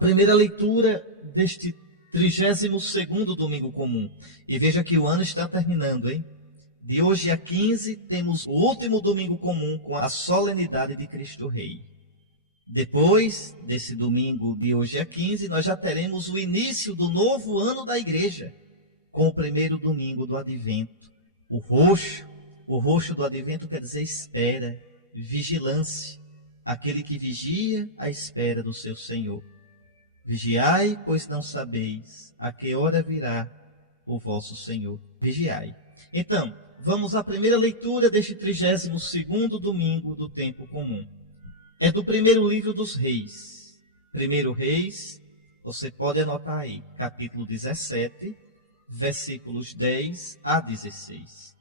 Primeira leitura deste 32º domingo comum. E veja que o ano está terminando, hein? De hoje a 15 temos o último domingo comum com a solenidade de Cristo Rei. Depois desse domingo de hoje a 15, nós já teremos o início do novo ano da igreja, com o primeiro domingo do Advento. O roxo do Advento quer dizer espera, vigilância, aquele que vigia à espera do seu Senhor. Vigiai, pois não sabeis a que hora virá o vosso Senhor. Vigiai. Então, vamos à primeira leitura deste 32º domingo do tempo comum. É do primeiro livro dos Reis. Primeiro Reis, você pode anotar aí, capítulo 17, versículos 10 a 16.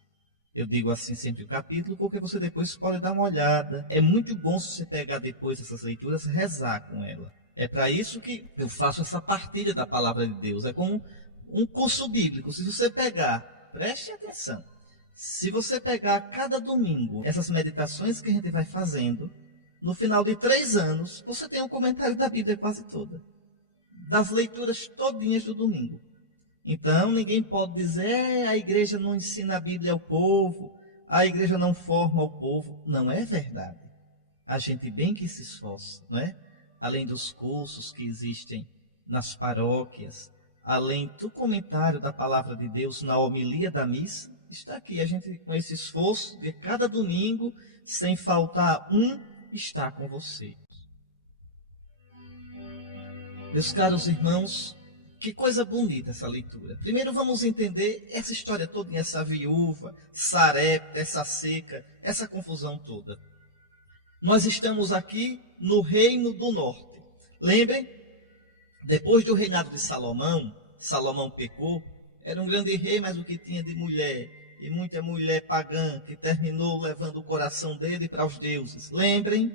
Eu digo assim sempre o capítulo, porque você depois pode dar uma olhada. É muito bom se você pegar depois essas leituras, rezar com ela. É para isso que eu faço essa partilha da palavra de Deus. É como um curso bíblico. Se você pegar, preste atenção. Se você pegar cada domingo essas meditações que a gente vai fazendo, no final de 3 anos, você tem um comentário da Bíblia quase toda. Das leituras todinhas do domingo. Então, ninguém pode dizer, a igreja não ensina a Bíblia ao povo, a igreja não forma o povo. Não é verdade. A gente bem que se esforça, não é? Além dos cursos que existem nas paróquias, além do comentário da palavra de Deus na homilia da missa, está aqui a gente com esse esforço de cada domingo, sem faltar um, está com você. Meus caros irmãos, que coisa bonita essa leitura. Primeiro vamos entender essa história toda, essa viúva, Sarepta, essa seca, essa confusão toda. Nós estamos aqui no Reino do Norte. Lembrem, depois do reinado de Salomão, Salomão pecou, era um grande rei, mas o que tinha de mulher, e muita mulher pagã, que terminou levando o coração dele para os deuses. Lembrem,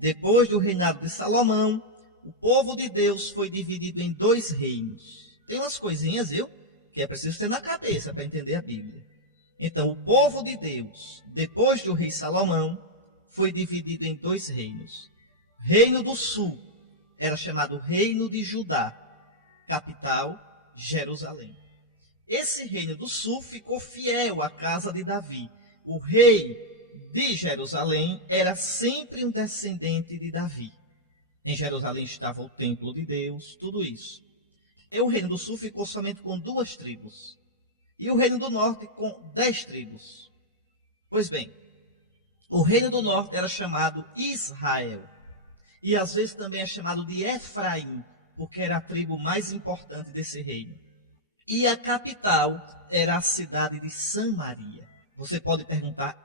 depois do reinado de Salomão, o povo de Deus foi dividido em 2 reinos. Tem umas coisinhas, viu, que é preciso ter na cabeça para entender a Bíblia. Então, o povo de Deus, depois do rei Salomão, foi dividido em 2 reinos. Reino do Sul era chamado Reino de Judá, capital Jerusalém. Esse Reino do Sul ficou fiel à casa de Davi. O rei de Jerusalém era sempre um descendente de Davi. Em Jerusalém estava o templo de Deus, tudo isso. E o Reino do Sul ficou somente com 2 tribos. E o Reino do Norte com 10 tribos. Pois bem, o Reino do Norte era chamado Israel. E às vezes também é chamado de Efraim, porque era a tribo mais importante desse reino. E a capital era a cidade de Samaria. Você pode perguntar,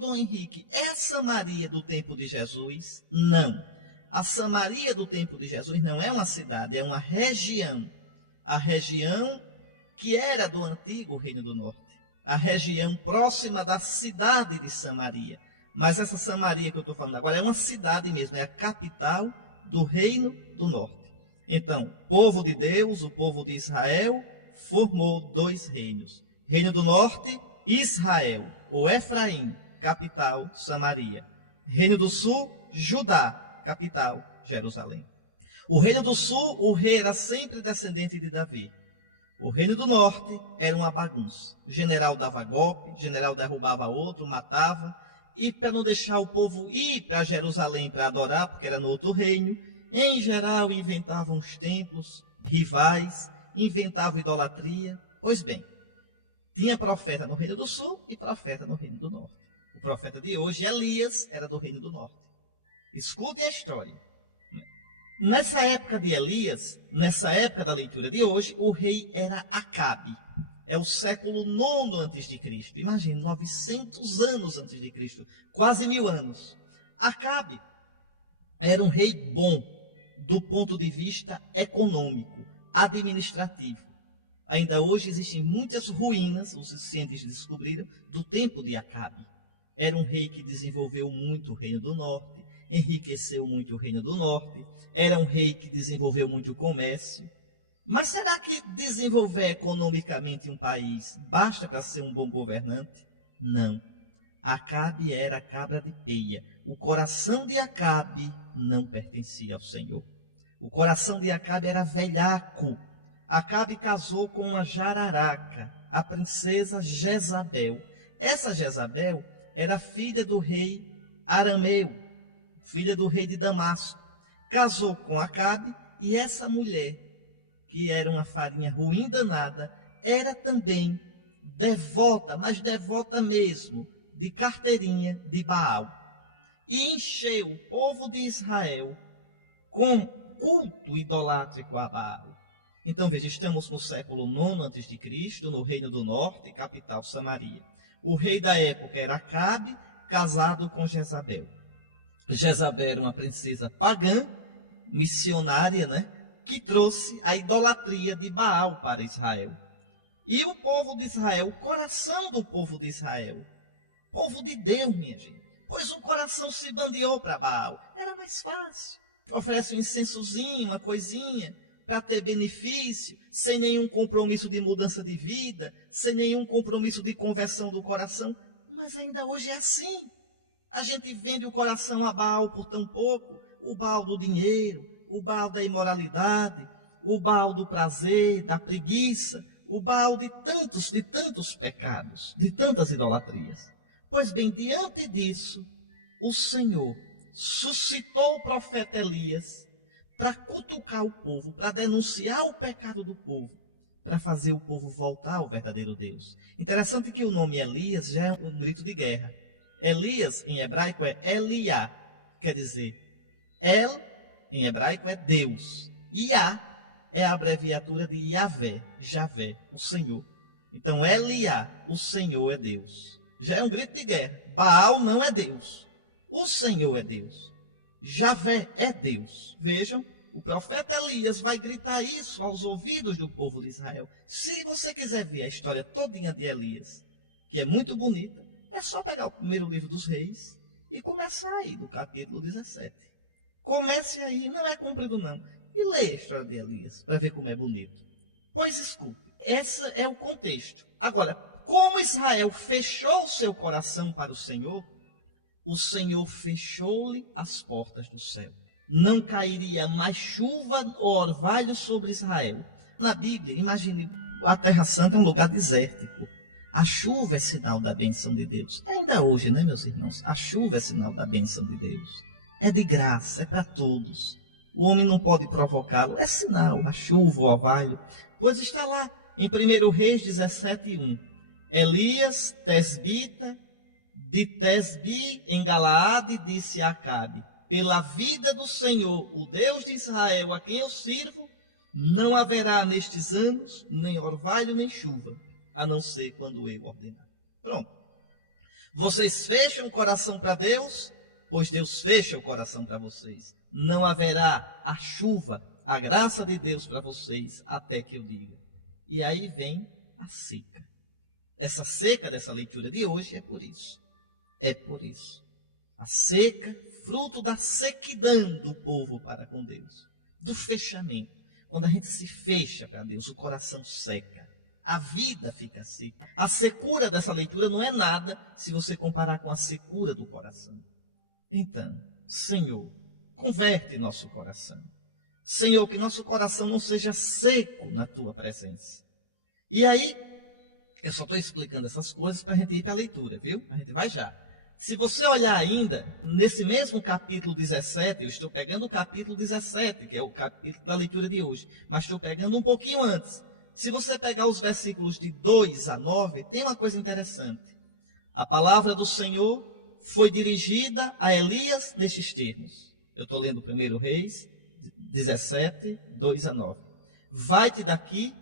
Dom Henrique, é a Samaria do tempo de Jesus? Não. A Samaria do tempo de Jesus não é uma cidade, é uma região. A região que era do antigo Reino do Norte. A região próxima da cidade de Samaria. Mas essa Samaria que eu estou falando agora é uma cidade mesmo, é a capital do Reino do Norte. Então, o povo de Deus, o povo de Israel, formou 2 reinos. Reino do Norte, Israel, ou Efraim, capital, Samaria. Reino do Sul, Judá, capital, Jerusalém. O Reino do Sul, o rei era sempre descendente de Davi. O Reino do Norte era uma bagunça. O general dava golpe, o general derrubava outro, matava. E para não deixar o povo ir para Jerusalém para adorar, porque era no outro reino, em geral inventavam os templos rivais, inventavam idolatria. Pois bem, tinha profeta no Reino do Sul e profeta no Reino do Norte. O profeta de hoje, Elias, era do Reino do Norte. Escutem a história. Nessa época de Elias, nessa época da leitura de hoje, o rei era Acabe. É o século 9 antes de Cristo. Imagine, 900 anos antes de Cristo, quase 1000 anos. Acabe era um rei bom do ponto de vista econômico, administrativo. Ainda hoje existem muitas ruínas, os cientistas descobriram, do tempo de Acabe. Era um rei que desenvolveu muito o Reino do Norte, enriqueceu muito o Reino do Norte, era um rei que desenvolveu muito o comércio. Mas será que desenvolver economicamente um país basta para ser um bom governante? Não. Acabe era a cabra de peia. O coração de Acabe não pertencia ao Senhor. O coração de Acabe era velhaco. Acabe casou com uma jararaca, a princesa Jezabel. Essa Jezabel era filha do rei Arameu, filha do rei de Damasco. Casou com Acabe e essa mulher, que era uma farinha ruim danada, era também devota, mas devota mesmo, de carteirinha de Baal. E encheu o povo de Israel com culto idolátrico a Baal. Então, veja, estamos no século IX a.C., no Reino do Norte, capital Samaria. O rei da época era Acabe, casado com Jezabel. Jezabel era uma princesa pagã, missionária, né, que trouxe a idolatria de Baal para Israel. E o povo de Israel, o coração do povo de Israel, povo de Deus, minha gente, pois o coração se bandeou para Baal. Era mais fácil. Oferece um incensozinho, uma coisinha, para ter benefício, sem nenhum compromisso de mudança de vida, sem nenhum compromisso de conversão do coração. Mas ainda hoje é assim. A gente vende o coração a Baal por tão pouco, o Baal do dinheiro, o Baal da imoralidade, o Baal do prazer, da preguiça, o Baal de tantos pecados, de tantas idolatrias. Pois bem, diante disso, o Senhor suscitou o profeta Elias para cutucar o povo, para denunciar o pecado do povo, para fazer o povo voltar ao verdadeiro Deus. Interessante que o nome Elias já é um grito de guerra. Elias, em hebraico, é Eliá, quer dizer, El, em hebraico, é Deus. Iá é a abreviatura de Yahvé, Javé, o Senhor. Então, Eliá, o Senhor é Deus. Já é um grito de guerra. Baal não é Deus. O Senhor é Deus. Javé é Deus. Vejam, o profeta Elias vai gritar isso aos ouvidos do povo de Israel. Se você quiser ver a história todinha de Elias, que é muito bonita, é só pegar o primeiro livro dos reis e começar aí do capítulo 17. Comece aí, não é comprido não. E leia a história de Elias, para ver como é bonito. Pois escute, esse é o contexto. Agora, como Israel fechou o seu coração para o Senhor fechou-lhe as portas do céu. Não cairia mais chuva ou orvalho sobre Israel. Na Bíblia, imagine, a Terra Santa é um lugar desértico. A chuva é sinal da bênção de Deus. Ainda hoje, né, meus irmãos? A chuva é sinal da bênção de Deus. É de graça, é para todos. O homem não pode provocá-lo. É sinal, a chuva, o orvalho. Pois está lá, em 1 Reis 17:1. Elias, tesbita, de Tesbi em Galaade, disse a Acabe: pela vida do Senhor, o Deus de Israel, a quem eu sirvo, não haverá nestes anos nem orvalho nem chuva, a não ser quando eu ordenar. Pronto. Vocês fecham o coração para Deus, pois Deus fecha o coração para vocês. Não haverá a chuva, a graça de Deus para vocês, até que eu diga. E aí vem a seca. Essa seca dessa leitura de hoje é por isso. É por isso. A seca, fruto da sequidão do povo para com Deus. Do fechamento. Quando a gente se fecha para Deus, o coração seca. A vida fica seca. A secura dessa leitura não é nada se você comparar com a secura do coração. Então, Senhor, converte nosso coração. Senhor, que nosso coração não seja seco na Tua presença. E aí, eu só estou explicando essas coisas para a gente ir para a leitura, viu? A gente vai já. Se você olhar ainda, nesse mesmo capítulo 17, eu estou pegando o capítulo 17, que é o capítulo da leitura de hoje, mas estou pegando um pouquinho antes. Se você pegar os versículos de 2 a 9, tem uma coisa interessante. A palavra do Senhor foi dirigida a Elias nestes termos. Eu estou lendo 1 Reis 17, 2 a 9. Vai-te daqui,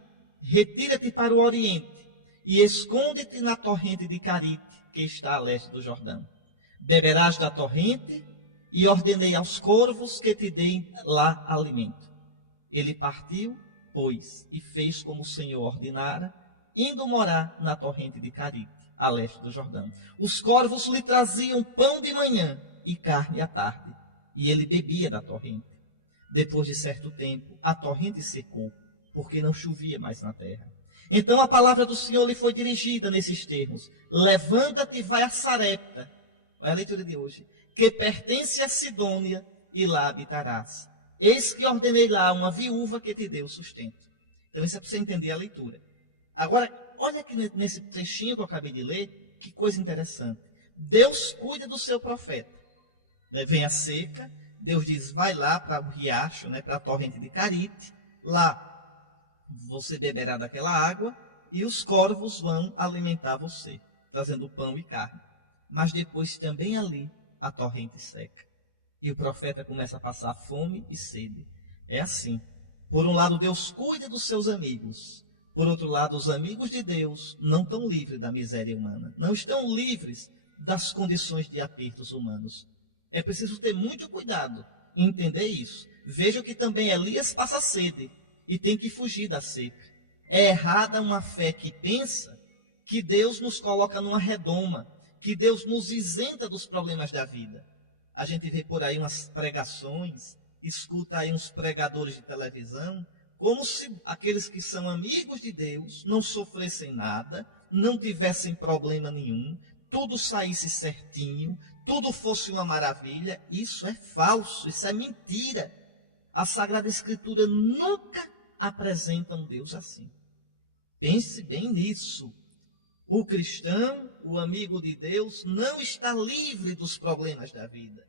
retira-te para o oriente e esconde-te na torrente de Carite, que está a leste do Jordão. Beberás da torrente e ordenei aos corvos que te deem lá alimento. Ele partiu, pois, e fez como o Senhor ordenara, indo morar na torrente de Carite, a leste do Jordão. Os corvos lhe traziam pão de manhã e carne à tarde, e ele bebia da torrente. Depois de certo tempo, a torrente secou, porque não chovia mais na terra. Então a palavra do Senhor lhe foi dirigida nesses termos: levanta-te e vai a Sarepta, olha a leitura de hoje, que pertence a Sidônia, e lá habitarás. Eis que ordenei lá uma viúva que te deu sustento. Então isso é para você entender a leitura. Agora, olha aqui nesse trechinho que eu acabei de ler, que coisa interessante. Deus cuida do seu profeta. Né? Vem a seca, Deus diz, vai lá para o riacho, né, para a torrente de Carite, lá você beberá daquela água e os corvos vão alimentar você, trazendo pão e carne. Mas depois também ali a torrente seca. E o profeta começa a passar fome e sede. É assim. Por um lado, Deus cuida dos seus amigos. Por outro lado, os amigos de Deus não estão livres da miséria humana. Não estão livres das condições de apertos humanos. É preciso ter muito cuidado em entender isso. Veja que também Elias passa sede e tem que fugir da seca. É errada uma fé que pensa que Deus nos coloca numa redoma, que Deus nos isenta dos problemas da vida. A gente vê por aí umas pregações, escuta aí uns pregadores de televisão, como se aqueles que são amigos de Deus não sofressem nada, não tivessem problema nenhum, tudo saísse certinho, tudo fosse uma maravilha. Isso é falso, isso é mentira. A Sagrada Escritura nunca apresenta um Deus assim. Pense bem nisso. O cristão, o amigo de Deus, não está livre dos problemas da vida.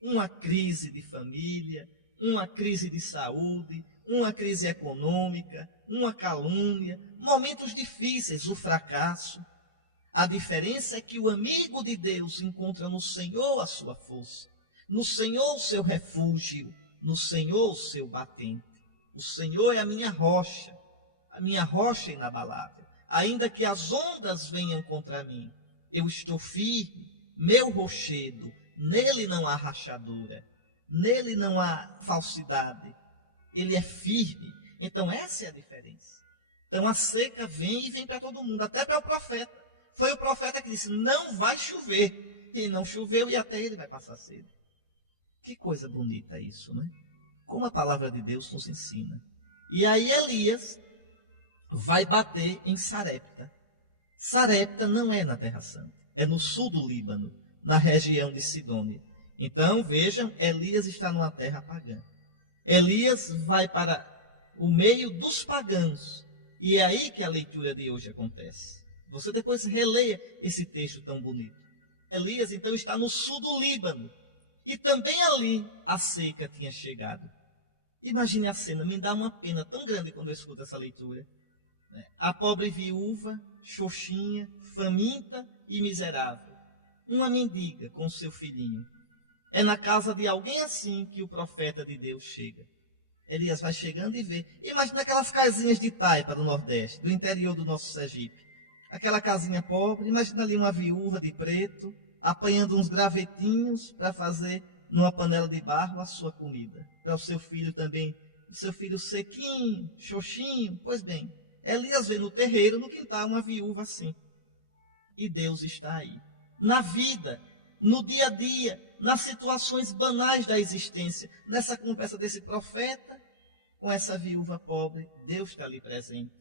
Uma crise de família, uma crise de saúde, uma crise econômica, uma calúnia, momentos difíceis, o fracasso. A diferença é que o amigo de Deus encontra no Senhor a sua força, no Senhor o seu refúgio, no Senhor o seu batente. O Senhor é a minha rocha inabalável. Ainda que as ondas venham contra mim, eu estou firme, meu rochedo, nele não há rachadura, nele não há falsidade, ele é firme. Então essa é a diferença. Então a seca vem e vem para todo mundo, até para o profeta. Foi o profeta que disse, não vai chover. E não choveu e até ele vai passar sede. Que coisa bonita isso, né? Como a palavra de Deus nos ensina. E aí Elias vai bater em Sarepta. Sarepta não é na Terra Santa, é no sul do Líbano, na região de Sidônia. Então, vejam, Elias está numa terra pagã. Elias vai para o meio dos pagãos. E é aí que a leitura de hoje acontece. Você depois releia esse texto tão bonito. Elias, então, está no sul do Líbano. E também ali a seca tinha chegado. Imagine a cena, me dá uma pena tão grande quando eu escuto essa leitura. A pobre viúva, xoxinha, faminta e miserável. Uma mendiga com seu filhinho. É na casa de alguém assim que o profeta de Deus chega. Elias vai chegando e vê. Imagina aquelas casinhas de taipa do Nordeste, do interior do nosso Sergipe. Aquela casinha pobre, imagina ali uma viúva de preto, apanhando uns gravetinhos para fazer numa panela de barro a sua comida. Para o seu filho também, o seu filho sequinho, xoxinho. Pois bem, Elias vê no terreiro, no quintal, uma viúva assim. E Deus está aí. Na vida, no dia a dia, nas situações banais da existência, nessa conversa desse profeta com essa viúva pobre, Deus está ali presente.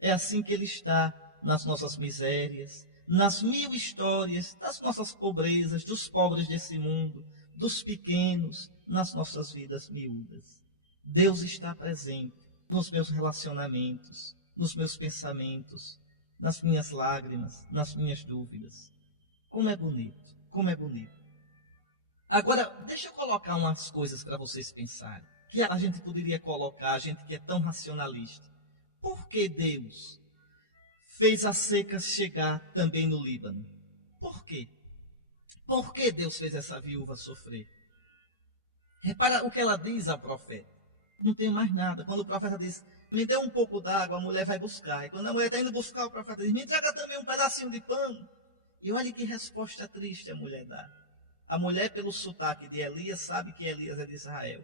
É assim que Ele está nas nossas misérias, nas mil histórias, das nossas pobrezas, dos pobres desse mundo, dos pequenos, nas nossas vidas miúdas. Deus está presente nos meus relacionamentos, nos meus pensamentos, nas minhas lágrimas, nas minhas dúvidas. Como é bonito, como é bonito. Agora, deixa eu colocar umas coisas para vocês pensarem, que a gente poderia colocar, a gente que é tão racionalista. Por que Deus fez a seca chegar também no Líbano? Por quê? Por que Deus fez essa viúva sofrer? Repara o que ela diz ao profeta. Não tem mais nada. Quando o profeta diz, me dê um pouco d'água, a mulher vai buscar. E quando a mulher está indo buscar, o profeta diz, me entrega também um pedacinho de pão. E olha que resposta triste a mulher dá. A mulher, pelo sotaque de Elias, sabe que Elias é de Israel.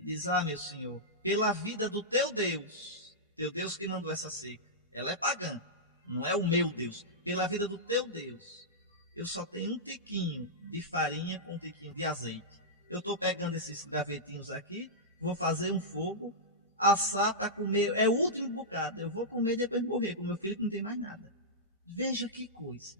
E diz, meu senhor, pela vida do teu Deus que mandou essa seca, ela é pagã, não é o meu Deus. Pela vida do teu Deus, eu só tenho um tiquinho de farinha com um tiquinho de azeite. Eu estou pegando esses gravetinhos aqui, vou fazer um fogo, assar para comer, é o último bocado, eu vou comer e depois morrer com meu filho que não tem mais nada. Veja que coisa.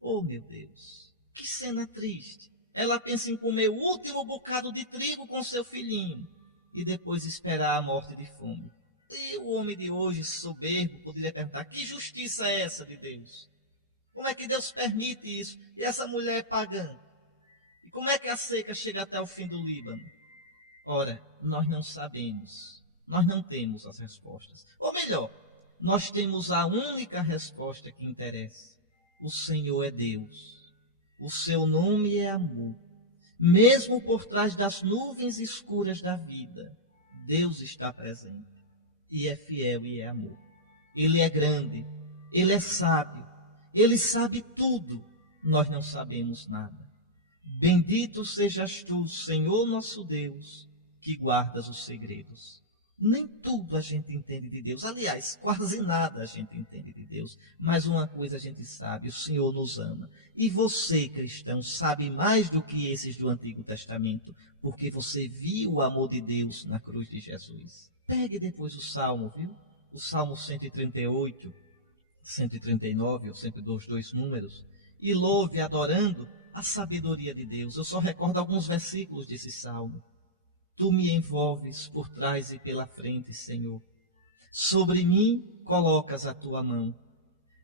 Oh meu Deus, que cena triste. Ela pensa em comer o último bocado de trigo com seu filhinho. e depois esperar a morte de fome. E o homem de hoje, soberbo, poderia perguntar: que justiça é essa de Deus? Como é que Deus permite isso? E essa mulher é pagã? E como é que a seca chega até o fim do Líbano? Ora, nós não sabemos. Nós não temos as respostas. Ou melhor, nós temos a única resposta que interessa. O Senhor é Deus. O seu nome é amor. Mesmo por trás das nuvens escuras da vida, Deus está presente. E é fiel e é amor. Ele é grande. Ele é sábio. Ele sabe tudo. Nós não sabemos nada. Bendito sejas tu, Senhor nosso Deus, que guardas os segredos. Nem tudo a gente entende de Deus. Aliás, quase nada a gente entende de Deus. Mas uma coisa a gente sabe: o Senhor nos ama. E você, cristão, sabe mais do que esses do Antigo Testamento, porque você viu o amor de Deus na cruz de Jesus. Pegue depois o Salmo, viu? O Salmo 138, 139, eu sempre dou os dois números, e louve adorando a sabedoria de Deus. Eu só recordo alguns versículos desse Salmo. Tu me envolves por trás e pela frente, Senhor. Sobre mim colocas a tua mão.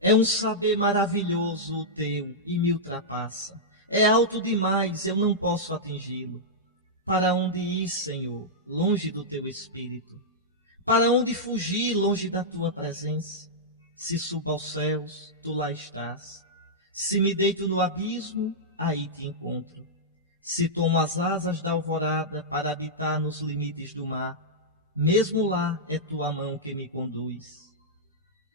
É um saber maravilhoso o teu e me ultrapassa. É alto demais, eu não posso atingi-lo. Para onde ir, Senhor, longe do teu espírito? Para onde fugir, longe da tua presença? Se subo aos céus, tu lá estás. Se me deito no abismo, aí te encontro. Se tomo as asas da alvorada para habitar nos limites do mar, mesmo lá é tua mão que me conduz,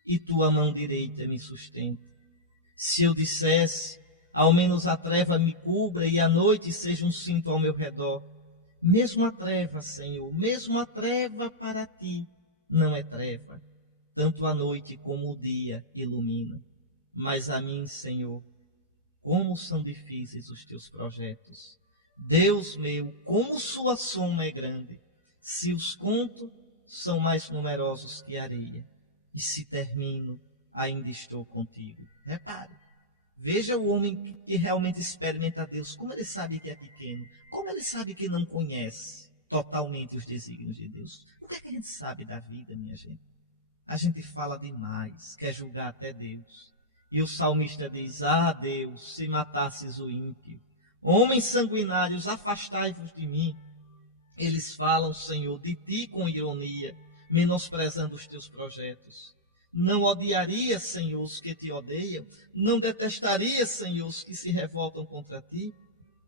e tua mão direita me sustenta. Se eu dissesse, ao menos a treva me cubra e a noite seja um cinto ao meu redor, mesmo a treva, Senhor, mesmo a treva para ti não é treva, tanto a noite como o dia ilumina. Mas a mim, Senhor, como são difíceis os teus projetos. Deus meu, como sua soma é grande. Se os conto, são mais numerosos que a areia. E se termino, ainda estou contigo. Repare, veja o homem que realmente experimenta Deus. Como ele sabe que é pequeno. Como ele sabe que não conhece totalmente os desígnios de Deus. O que é que a gente sabe da vida, minha gente? A gente fala demais, quer julgar até Deus. E o salmista diz: ah, Deus, se matasses o ímpio, homens sanguinários, afastai-vos de mim. Eles falam, Senhor, de ti com ironia, menosprezando os teus projetos. Não odiaria, Senhor, os que te odeiam? Não detestaria, Senhor, os que se revoltam contra ti?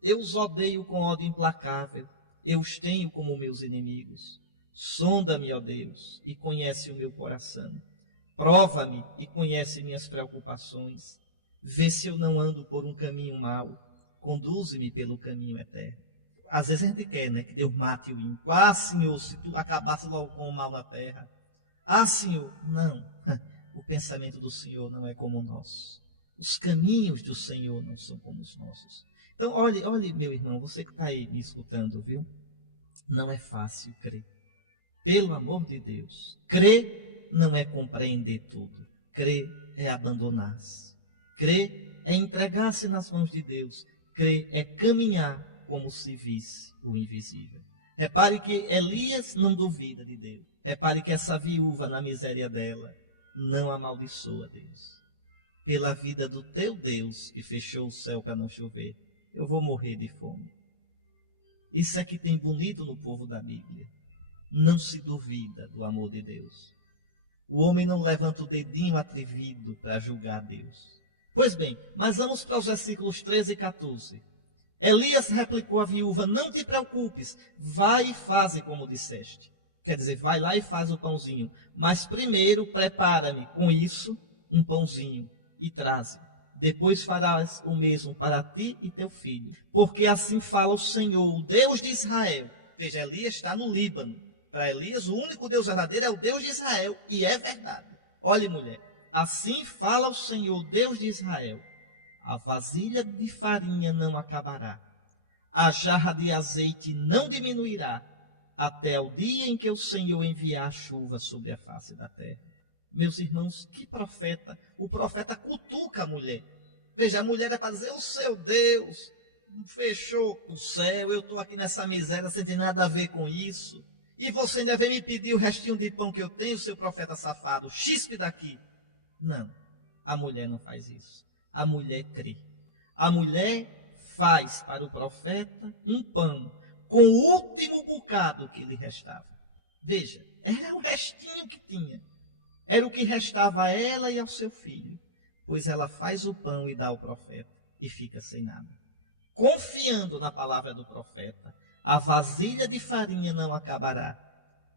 Eu os odeio com ódio implacável. Eu os tenho como meus inimigos. Sonda-me, ó Deus, e conhece o meu coração. Prova-me e conhece minhas preocupações. Vê se eu não ando por um caminho mau. Conduze-me pelo caminho eterno. Às vezes a gente quer, né, que Deus mate o ímpio. Ah, Senhor, se tu acabasse logo com o mal na terra. Ah, Senhor, não. O pensamento do Senhor não é como o nosso. Os caminhos do Senhor não são como os nossos. Então, olhe, meu irmão, você que está aí me escutando, viu? Não é fácil crer. Pelo amor de Deus, crer não é compreender tudo. Crer é abandonar-se. Crer é entregar-se nas mãos de Deus. Crer é caminhar como se visse o invisível. Repare que Elias não duvida de Deus. Repare que essa viúva, na miséria dela, não amaldiçoa Deus. Pela vida do teu Deus, que fechou o céu para não chover, eu vou morrer de fome. Isso é que tem bonito no povo da Bíblia. Não se duvida do amor de Deus. O homem não levanta o dedinho atrevido para julgar Deus. Pois bem, mas vamos para os versículos 13 e 14. Elias replicou à viúva: não te preocupes, vai e faze como disseste. Quer dizer, vai lá e faz o pãozinho. Mas primeiro prepara-me com isso um pãozinho e traze. Depois farás o mesmo para ti e teu filho. Porque assim fala o Senhor, o Deus de Israel. Veja, Elias está no Líbano. Para Elias, o único Deus verdadeiro é o Deus de Israel. E é verdade. Olhe, mulher. Assim fala o Senhor, Deus de Israel. A vasilha de farinha não acabará. A jarra de azeite não diminuirá, até o dia em que o Senhor enviar a chuva sobre a face da terra. Meus irmãos, que profeta! O profeta cutuca a mulher. Veja, a mulher é para dizer: o seu Deus fechou o céu, eu estou aqui nessa miséria sem ter nada a ver com isso. E você ainda vem me pedir o restinho de pão que eu tenho, seu profeta safado, chispe daqui. Não, a mulher não faz isso. A mulher crê. A mulher faz para o profeta um pão com o último bocado que lhe restava. Veja, era o restinho que tinha. Era o que restava a ela e ao seu filho. Pois ela faz o pão e dá ao profeta e fica sem nada. Confiando na palavra do profeta, a vasilha de farinha não acabará,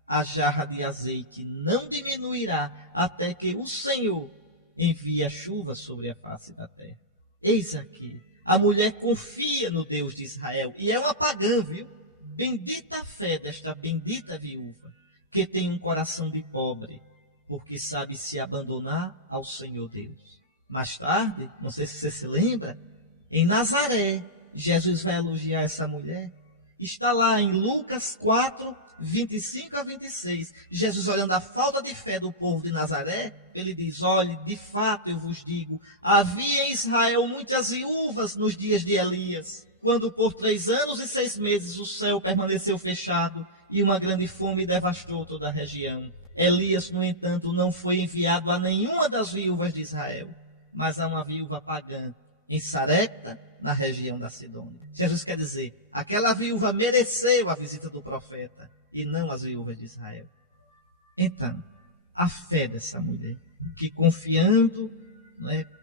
a jarra de azeite não diminuirá, até que o Senhor envie a chuva sobre a face da terra. Eis aqui, a mulher confia no Deus de Israel, e é uma pagã, viu? Bendita a fé desta bendita viúva, que tem um coração de pobre, porque sabe se abandonar ao Senhor Deus. Mais tarde, não sei se você se lembra, em Nazaré, Jesus vai elogiar essa mulher. Está lá em Lucas 4, 25 a 26. Jesus, olhando a falta de fé do povo de Nazaré, ele diz: olhe, de fato eu vos digo, havia em Israel muitas viúvas nos dias de Elias, quando por 3 anos e 6 meses o céu permaneceu fechado e uma grande fome devastou toda a região. Elias, no entanto, não foi enviado a nenhuma das viúvas de Israel, mas a uma viúva pagã em Sarepta, na região da Sidônia. Jesus quer dizer, aquela viúva mereceu a visita do profeta e não as viúvas de Israel. Então, a fé dessa mulher, que confiando,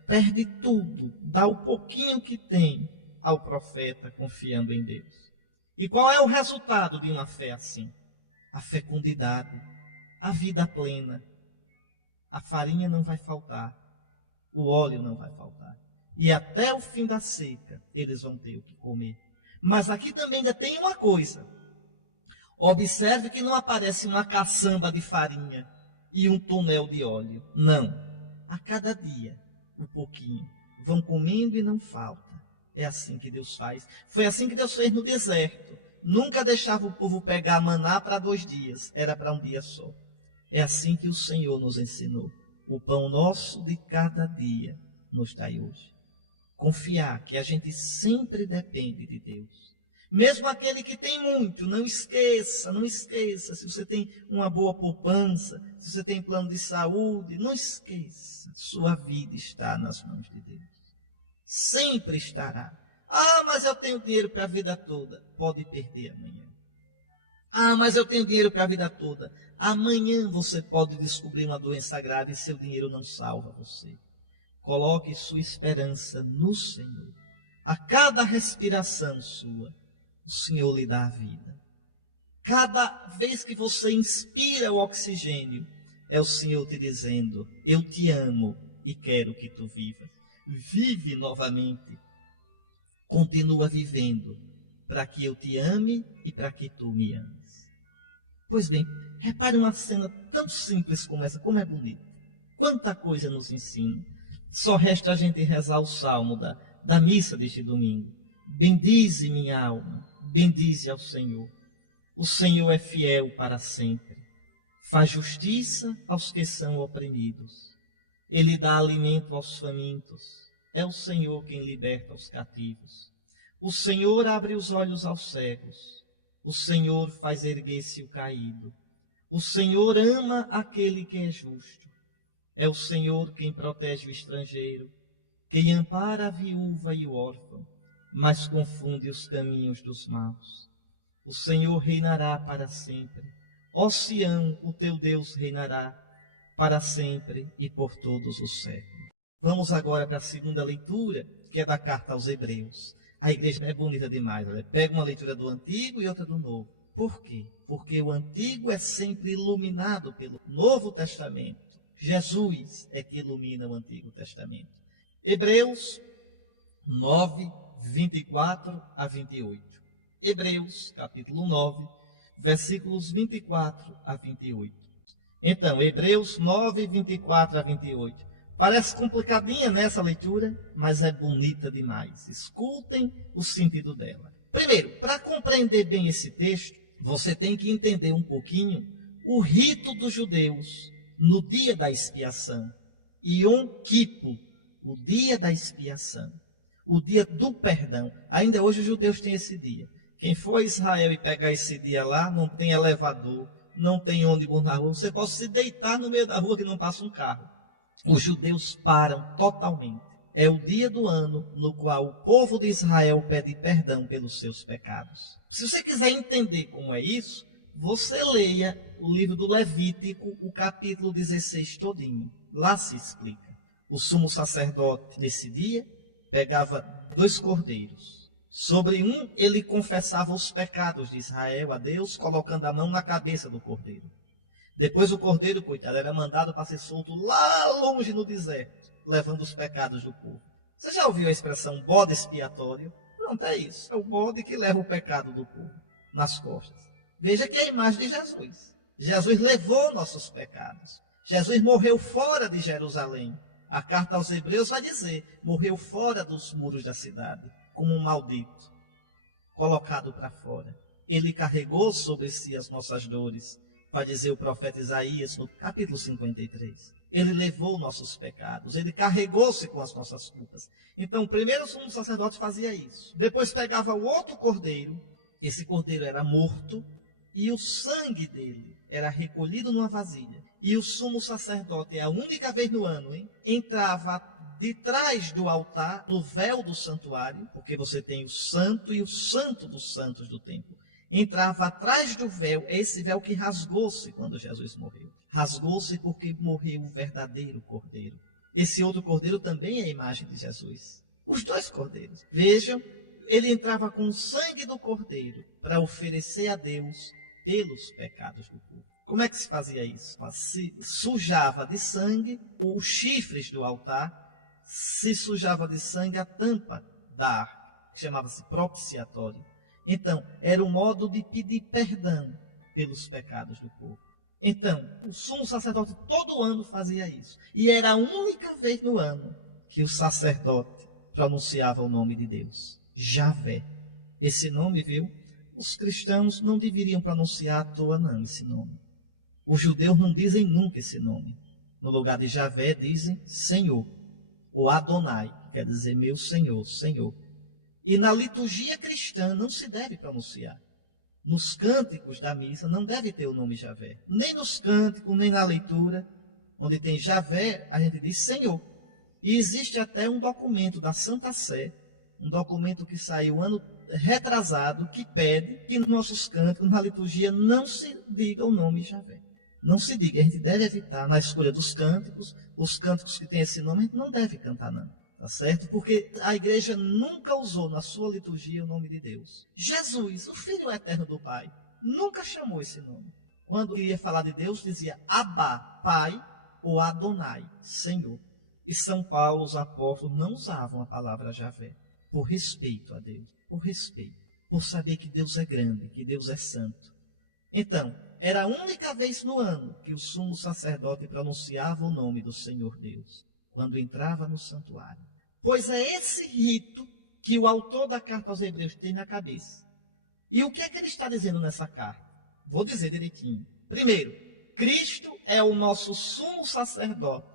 perde tudo, dá o pouquinho que tem ao profeta, confiando em Deus. E qual é o resultado de uma fé assim? A fecundidade, a vida plena. A farinha não vai faltar, o óleo não vai faltar. E até o fim da seca, eles vão ter o que comer. Mas aqui também ainda tem uma coisa. Observe que não aparece uma caçamba de farinha e um tonel de óleo. Não. A cada dia, um pouquinho. Vão comendo e não falta. É assim que Deus faz. Foi assim que Deus fez no deserto. Nunca deixava o povo pegar maná para 2 dias. Era para um dia só. É assim que o Senhor nos ensinou. O pão nosso de cada dia nos dai hoje. Confiar que a gente sempre depende de Deus. Mesmo aquele que tem muito, não esqueça. Se você tem uma boa poupança, se você tem plano de saúde, não esqueça. Sua vida está nas mãos de Deus. Sempre estará. Ah, mas eu tenho dinheiro para a vida toda. Pode perder amanhã. Ah, mas eu tenho dinheiro para a vida toda. Amanhã você pode descobrir uma doença grave e seu dinheiro não salva você. Coloque sua esperança no Senhor. A cada respiração sua, o Senhor lhe dá a vida. Cada vez que você inspira o oxigênio, é o Senhor te dizendo: eu te amo e quero que tu vivas. Vive novamente. Continua vivendo, para que eu te ame e para que tu me ames. Pois bem, repare uma cena tão simples como essa, como é bonita. Quanta coisa nos ensina. Só resta a gente rezar o salmo da missa deste domingo. Bendize minha alma, bendize ao Senhor. O Senhor é fiel para sempre. Faz justiça aos que são oprimidos. Ele dá alimento aos famintos. É o Senhor quem liberta os cativos. O Senhor abre os olhos aos cegos. O Senhor faz erguer-se o caído. O Senhor ama aquele que é justo. É o Senhor quem protege o estrangeiro, quem ampara a viúva e o órfão, mas confunde os caminhos dos maus. O Senhor reinará para sempre. Ó Sião, o teu Deus reinará para sempre e por todos os séculos. Vamos agora para a segunda leitura, que é da carta aos Hebreus. A igreja é bonita demais. Pega uma leitura do Antigo e outra do Novo. Por quê? Porque o Antigo é sempre iluminado pelo Novo Testamento. Jesus é que ilumina o Antigo Testamento. Hebreus 9, 24 a 28. Hebreus, capítulo 9, versículos 24 a 28. Então, Hebreus 9, 24 a 28. Parece complicadinha nessa leitura, mas é bonita demais. Escutem o sentido dela. Primeiro, para compreender bem esse texto, você tem que entender um pouquinho o rito dos judeus no dia da expiação. Yom Kippur, o dia da expiação, o dia do perdão. Ainda hoje os judeus têm esse dia. Quem for a Israel e pegar esse dia lá, não tem elevador, não tem ônibus na rua, você pode se deitar no meio da rua que não passa um carro. Os judeus param totalmente. É o dia do ano no qual o povo de Israel pede perdão pelos seus pecados. Se você quiser entender como é isso, você leia o livro do Levítico, o capítulo 16 todinho. Lá se explica. O sumo sacerdote, nesse dia, pegava 2 cordeiros. Sobre um, ele confessava os pecados de Israel a Deus, colocando a mão na cabeça do cordeiro. Depois o cordeiro, coitado, era mandado para ser solto lá longe no deserto, levando os pecados do povo. Você já ouviu a expressão bode expiatório? Pronto, é isso. É o bode que leva o pecado do povo nas costas. Veja que é a imagem de Jesus. Jesus levou nossos pecados. Jesus morreu fora de Jerusalém. A carta aos Hebreus vai dizer, morreu fora dos muros da cidade, como um maldito, colocado para fora. Ele carregou sobre si as nossas dores, vai dizer o profeta Isaías no capítulo 53. Ele levou nossos pecados, ele carregou-se com as nossas culpas. Então, primeiro o sumo sacerdote fazia isso. Depois pegava o outro cordeiro, esse cordeiro era morto, e o sangue dele era recolhido numa vasilha. E o sumo sacerdote, a única vez no ano, entrava de trás do altar, no véu do santuário, porque você tem o santo e o santo dos santos do templo. Entrava atrás do véu, esse véu que rasgou-se quando Jesus morreu. Rasgou-se porque morreu o verdadeiro cordeiro. Esse outro cordeiro também é a imagem de Jesus. Os 2 cordeiros. Vejam, ele entrava com o sangue do cordeiro para oferecer a Deus pelos pecados do povo. Como é que se fazia isso? Se sujava de sangue os chifres do altar, se sujava de sangue a tampa da arca, que chamava-se propiciatório. Então, era um modo de pedir perdão pelos pecados do povo. Então, o sumo sacerdote todo ano fazia isso. E era a única vez no ano que o sacerdote pronunciava o nome de Deus, Javé. Esse nome, viu? Os cristãos não deveriam pronunciar à toa, não, esse nome. Os judeus não dizem nunca esse nome. No lugar de Javé, dizem Senhor, ou Adonai, que quer dizer meu Senhor, Senhor. E na liturgia cristã não se deve pronunciar. Nos cânticos da missa não deve ter o nome Javé. Nem nos cânticos, nem na leitura, onde tem Javé, a gente diz Senhor. E existe até um documento da Santa Sé, um documento que saiu ano retrasado, que pede que nos nossos cânticos, na liturgia, não se diga o nome Javé. Não se diga, a gente deve evitar na escolha dos cânticos, os cânticos que têm esse nome, a gente não deve cantar não. Tá certo? Porque a igreja nunca usou na sua liturgia o nome de Deus. Jesus, o Filho eterno do Pai, nunca chamou esse nome. Quando ia falar de Deus, dizia Abba, Pai, ou Adonai, Senhor. E São Paulo, os apóstolos, não usavam a palavra Javé, por respeito a Deus, por respeito, por saber que Deus é grande, que Deus é santo. Então, era a única vez no ano que o sumo sacerdote pronunciava o nome do Senhor Deus, quando entrava no santuário. Pois é esse rito que o autor da carta aos Hebreus tem na cabeça. E o que é que ele está dizendo nessa carta? Vou dizer direitinho. Primeiro, Cristo é o nosso sumo sacerdote,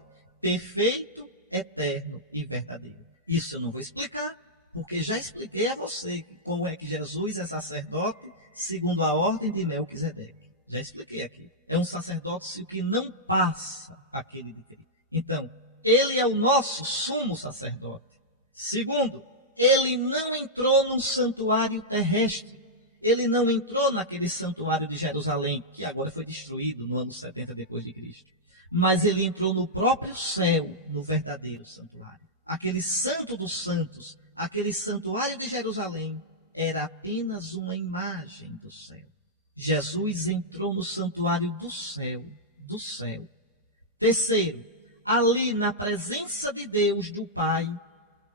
perfeito, eterno e verdadeiro. Isso eu não vou explicar, porque já expliquei a você como é que Jesus é sacerdote segundo a ordem de Melquisedeque. Já expliquei aqui. É um sacerdócio que não passa aquele de Cristo. Então, ele é o nosso sumo sacerdote. Segundo, ele não entrou num santuário terrestre. Ele não entrou naquele santuário de Jerusalém, que agora foi destruído no ano 70 depois de Cristo. Mas ele entrou no próprio céu, no verdadeiro santuário. Aquele santo dos santos, aquele santuário de Jerusalém, era apenas uma imagem do céu. Jesus entrou no santuário do céu, do céu. Terceiro, ali na presença de Deus, do Pai,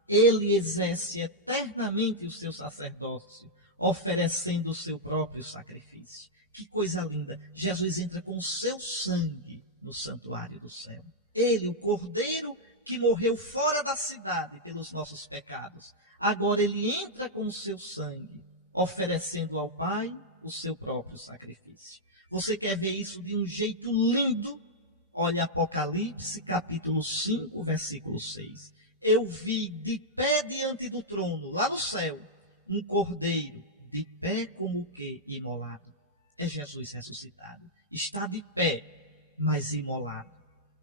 ele exerce eternamente o seu sacerdócio, oferecendo o seu próprio sacrifício. Que coisa linda! Jesus entra com o seu sangue no santuário do céu. Ele, o Cordeiro que morreu fora da cidade pelos nossos pecados, agora ele entra com o seu sangue, oferecendo ao Pai o seu próprio sacrifício. Você quer ver isso de um jeito lindo? Olha Apocalipse, capítulo 5, versículo 6. Eu vi de pé diante do trono, lá no céu, um cordeiro de pé como que imolado. É Jesus ressuscitado. Está de pé, mas imolado.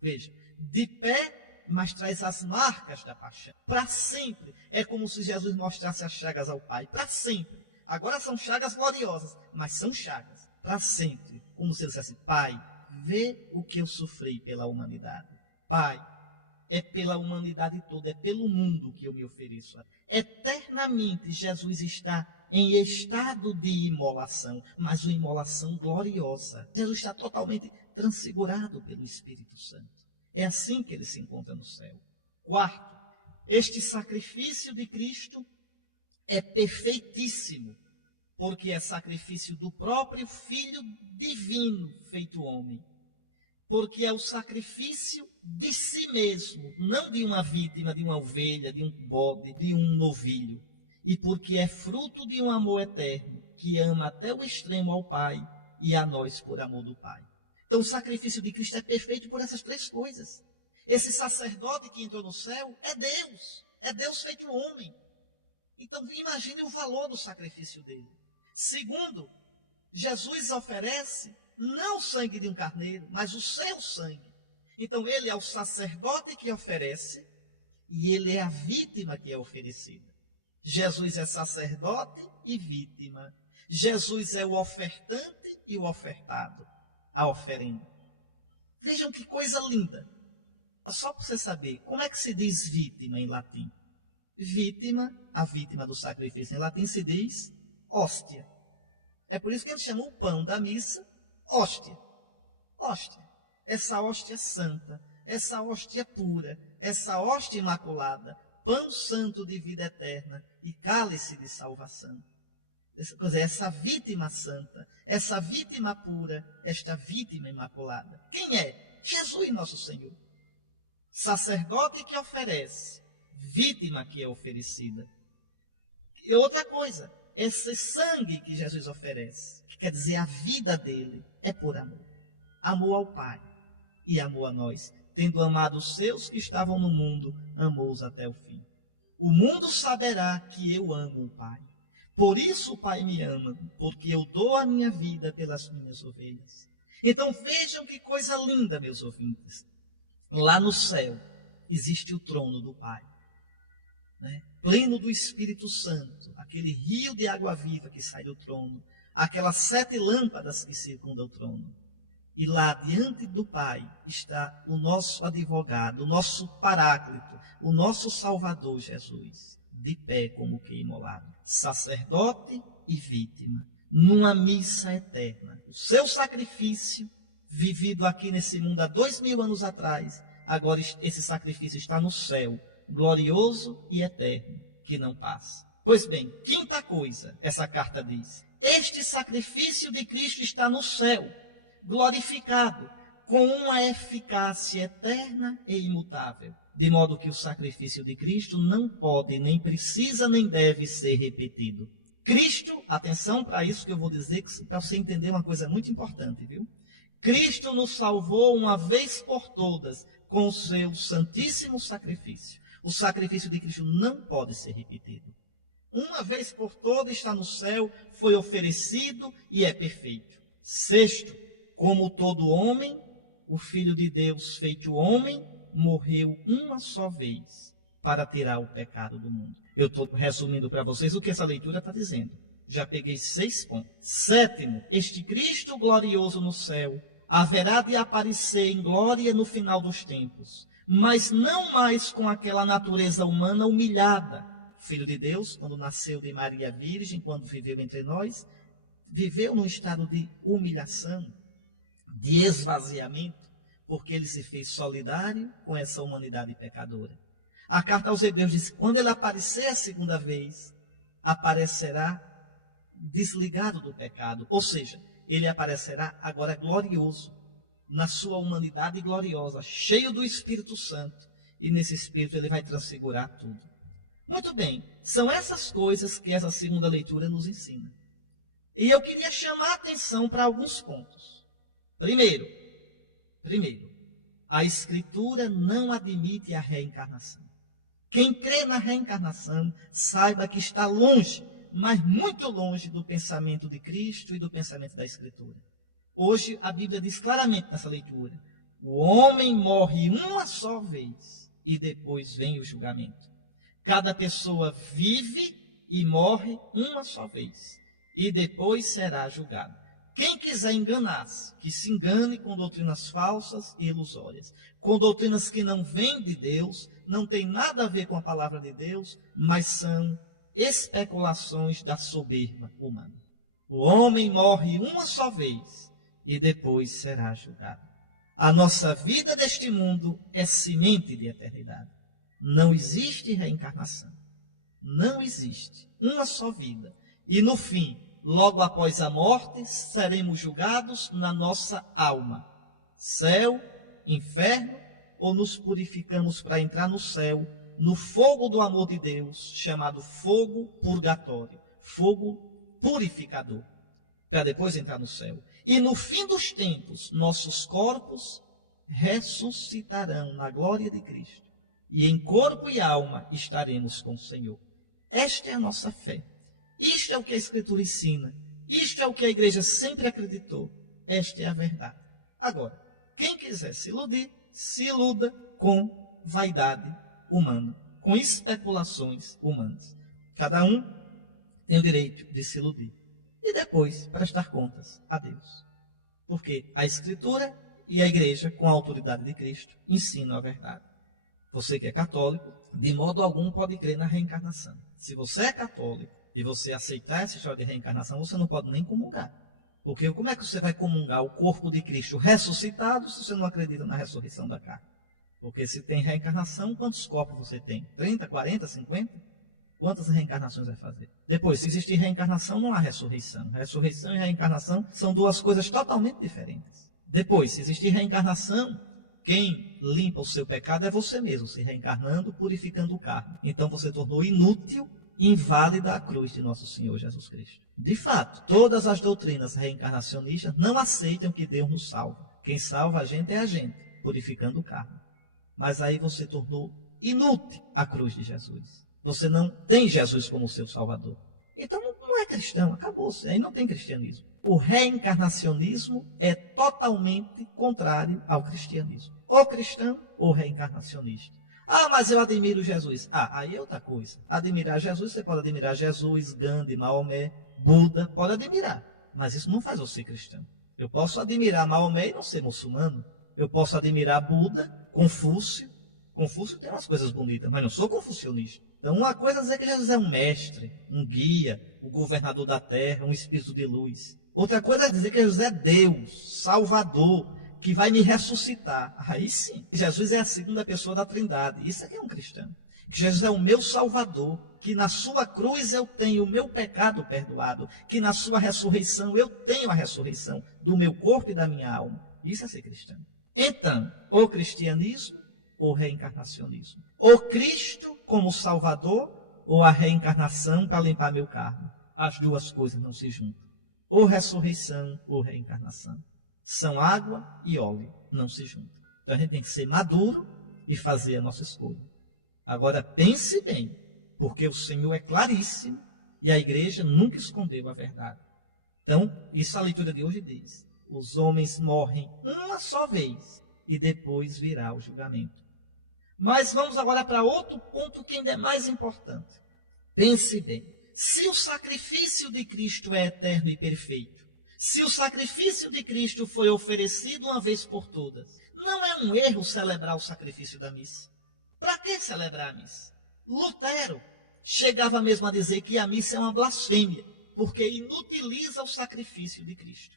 Veja, de pé, mas traz as marcas da paixão. Para sempre. É como se Jesus mostrasse as chagas ao Pai. Para sempre. Agora são chagas gloriosas, mas são chagas. Para sempre. Como se ele dissesse: Pai, vê o que eu sofri pela humanidade. Pai, é pela humanidade toda, é pelo mundo que eu me ofereço. Eternamente Jesus está em estado de imolação, mas uma imolação gloriosa. Jesus está totalmente transfigurado pelo Espírito Santo. É assim que ele se encontra no céu. Quarto, este sacrifício de Cristo é perfeitíssimo, porque é sacrifício do próprio Filho divino feito homem. Porque é o sacrifício de si mesmo, não de uma vítima, de uma ovelha, de um bode, de um novilho. E porque é fruto de um amor eterno, que ama até o extremo ao Pai e a nós por amor do Pai. Então o sacrifício de Cristo é perfeito por essas três coisas. Esse sacerdote que entrou no céu é Deus feito homem. Então imagine o valor do sacrifício dele. Segundo, Jesus oferece não o sangue de um carneiro, mas o seu sangue. Então ele é o sacerdote que oferece e ele é a vítima que é oferecida. Jesus é sacerdote e vítima. Jesus é o ofertante e o ofertado, a oferenda. Vejam que coisa linda. Só para você saber, como é que se diz vítima em latim? Vítima, a vítima do sacrifício em latim se diz hóstia. É por isso que a gente chama o pão da missa hóstia. Hóstia. Essa hóstia santa, essa hóstia pura, essa hóstia imaculada, pão santo de vida eterna e cálice de salvação. Essa vítima santa, essa vítima pura, esta vítima imaculada. Quem é? Jesus nosso Senhor. Sacerdote que oferece, vítima que é oferecida. E outra coisa, esse sangue que Jesus oferece, que quer dizer a vida dele, é por amor. Amor ao Pai e amor a nós. Tendo amado os seus que estavam no mundo, amou-os até o fim. O mundo saberá que eu amo o Pai. Por isso o Pai me ama, porque eu dou a minha vida pelas minhas ovelhas. Então vejam que coisa linda, meus ouvintes. Lá no céu existe o trono do Pai, né? Pleno do Espírito Santo, aquele rio de água viva que sai do trono, aquelas 7 lâmpadas que circundam o trono. E lá diante do Pai está o nosso advogado, o nosso paráclito, o nosso Salvador Jesus, de pé como que imolado, sacerdote e vítima, numa missa eterna. O seu sacrifício, vivido aqui nesse mundo há 2000 anos atrás, agora esse sacrifício está no céu, glorioso e eterno, que não passa. Pois bem, quinta coisa, essa carta diz: este sacrifício de Cristo está no céu, glorificado, com uma eficácia eterna e imutável, de modo que o sacrifício de Cristo não pode, nem precisa, nem deve ser repetido. Cristo, atenção para isso que eu vou dizer, para você entender uma coisa muito importante, viu? Cristo nos salvou uma vez por todas com o seu santíssimo sacrifício. O sacrifício de Cristo não pode ser repetido. Uma vez por todas está no céu, foi oferecido e é perfeito. Sexto, como todo homem, o Filho de Deus feito homem, morreu uma só vez para tirar o pecado do mundo. Eu estou resumindo para vocês o que essa leitura está dizendo. Já peguei 6 pontos. Sétimo, este Cristo glorioso no céu haverá de aparecer em glória no final dos tempos, mas não mais com aquela natureza humana humilhada. O Filho de Deus, quando nasceu de Maria Virgem, quando viveu entre nós, viveu num estado de humilhação, de esvaziamento, porque ele se fez solidário com essa humanidade pecadora. A carta aos Hebreus diz que quando ele aparecer a segunda vez, aparecerá desligado do pecado, ou seja, ele aparecerá agora glorioso, na sua humanidade gloriosa, cheio do Espírito Santo, e nesse Espírito ele vai transfigurar tudo. Muito bem, são essas coisas que essa segunda leitura nos ensina. E eu queria chamar a atenção para alguns pontos. Primeiro, a Escritura não admite a reencarnação. Quem crê na reencarnação, saiba que está longe mas muito longe do pensamento de Cristo e do pensamento da Escritura. Hoje a Bíblia diz claramente nessa leitura: o homem morre uma só vez e depois vem o julgamento. Cada pessoa vive e morre uma só vez e depois será julgado. Quem quiser enganar-se, que se engane com doutrinas falsas e ilusórias, com doutrinas que não vêm de Deus, não tem nada a ver com a palavra de Deus, mas são especulações da soberba humana. O homem morre uma só vez e depois será julgado. A nossa vida deste mundo é semente de eternidade. Não existe reencarnação. Não existe. Uma só vida. E no fim, logo após a morte, seremos julgados na nossa alma. Céu, inferno, ou nos purificamos para entrar no céu, no fogo do amor de Deus, chamado fogo purgatório, fogo purificador, para depois entrar no céu. E no fim dos tempos, nossos corpos ressuscitarão na glória de Cristo. E em corpo e alma estaremos com o Senhor. Esta é a nossa fé. Isto é o que a Escritura ensina. Isto é o que a igreja sempre acreditou. Esta é a verdade. Agora, quem quiser se iludir, se iluda com vaidade humana, com especulações humanas. Cada um tem o direito de se iludir. E depois prestar contas a Deus. Porque a Escritura e a igreja, com a autoridade de Cristo, ensinam a verdade. Você que é católico, de modo algum pode crer na reencarnação. Se você é católico e você aceitar essa história de reencarnação, você não pode nem comungar. Porque como é que você vai comungar o corpo de Cristo ressuscitado se você não acredita na ressurreição da carne? Porque se tem reencarnação, quantos corpos você tem? 30, 40, 50? Quantas reencarnações vai fazer? Depois, se existir reencarnação, não há ressurreição. Ressurreição e reencarnação são duas coisas totalmente diferentes. Depois, se existir reencarnação, quem limpa o seu pecado é você mesmo, se reencarnando, purificando o carne. Então você tornou inútil, inválida a cruz de nosso Senhor Jesus Cristo. De fato, todas as doutrinas reencarnacionistas não aceitam que Deus nos salva. Quem salva a gente é a gente, purificando o carne. Mas aí você tornou inútil a cruz de Jesus. Você não tem Jesus como seu Salvador. Então não é cristão, acabou-se. Aí não tem cristianismo. O reencarnacionismo é totalmente contrário ao cristianismo. Ou cristão ou reencarnacionista. Ah, mas eu admiro Jesus. Ah, aí é outra coisa. Admirar Jesus, você pode admirar Jesus, Gandhi, Maomé, Buda, pode admirar. Mas isso não faz você cristão. Eu posso admirar Maomé e não ser muçulmano. Eu posso admirar Buda, Confúcio. Confúcio tem umas coisas bonitas, mas não sou confucionista. Então uma coisa é dizer que Jesus é um mestre, um guia, o governador da terra, um espírito de luz. Outra coisa é dizer que Jesus é Deus, Salvador, que vai me ressuscitar. Aí sim, Jesus é a segunda pessoa da Trindade. Isso aqui é um cristão. Que Jesus é o meu Salvador, que na sua cruz eu tenho o meu pecado perdoado, que na sua ressurreição eu tenho a ressurreição do meu corpo e da minha alma. Isso é ser cristão. Então, ou cristianismo ou reencarnacionismo. Ou Cristo como Salvador, ou a reencarnação para limpar meu carne. As duas coisas não se juntam. Ou ressurreição ou reencarnação. São água e óleo, não se juntam. Então a gente tem que ser maduro e fazer a nossa escolha. Agora pense bem, porque o Senhor é claríssimo e a igreja nunca escondeu a verdade. Então, isso a leitura de hoje diz. Os homens morrem uma só vez e depois virá o julgamento. Mas vamos agora para outro ponto que ainda é mais importante. Pense bem. Se o sacrifício de Cristo é eterno e perfeito, se o sacrifício de Cristo foi oferecido uma vez por todas, não é um erro celebrar o sacrifício da missa? Para que celebrar a missa? Lutero chegava mesmo a dizer que a missa é uma blasfêmia, porque inutiliza o sacrifício de Cristo.